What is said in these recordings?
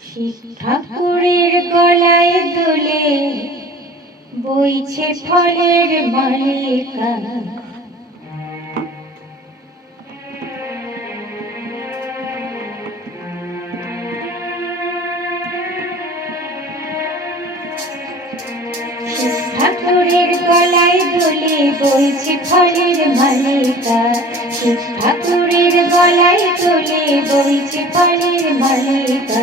ঠাকুরের গলায় দোলে বইছে ফলের মালিকা ঠাকুরের গলায় দোলে বইছে ফলের মালিকা ঠাকুরের গলায় দোলে বইছে ফলের মালিকা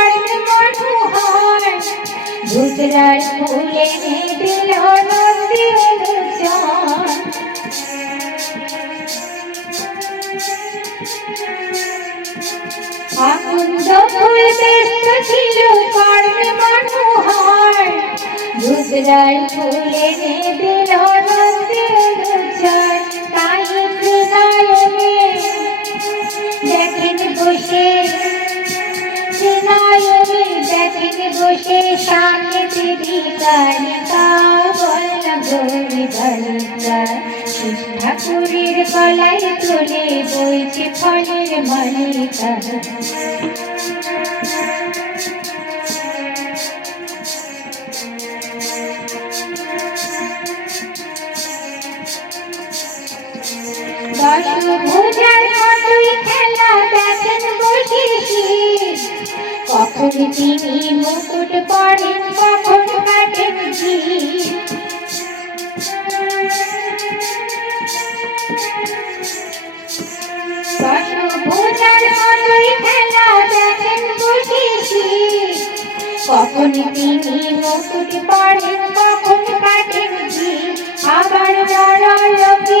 ধুতরার ফুলে দিল নন্দী অনুচর। আকুন্দ ফুল ব্যস্ত ছিল কর্ণ মনোহর। ধুতরার ফুলে শিব ঠাকুরের গলায় তোলে বইছে ফলের মালিকা। দশ ভুজার মতোই খেলা দেখেন বসে কখন তিনি মুকুট পরেন কখন কাটেন। কখন তিনি মুকুট পরেন কখন কাটেন আবার নরলোকে তিনি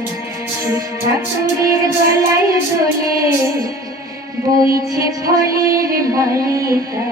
বইছে ফলের মালিকা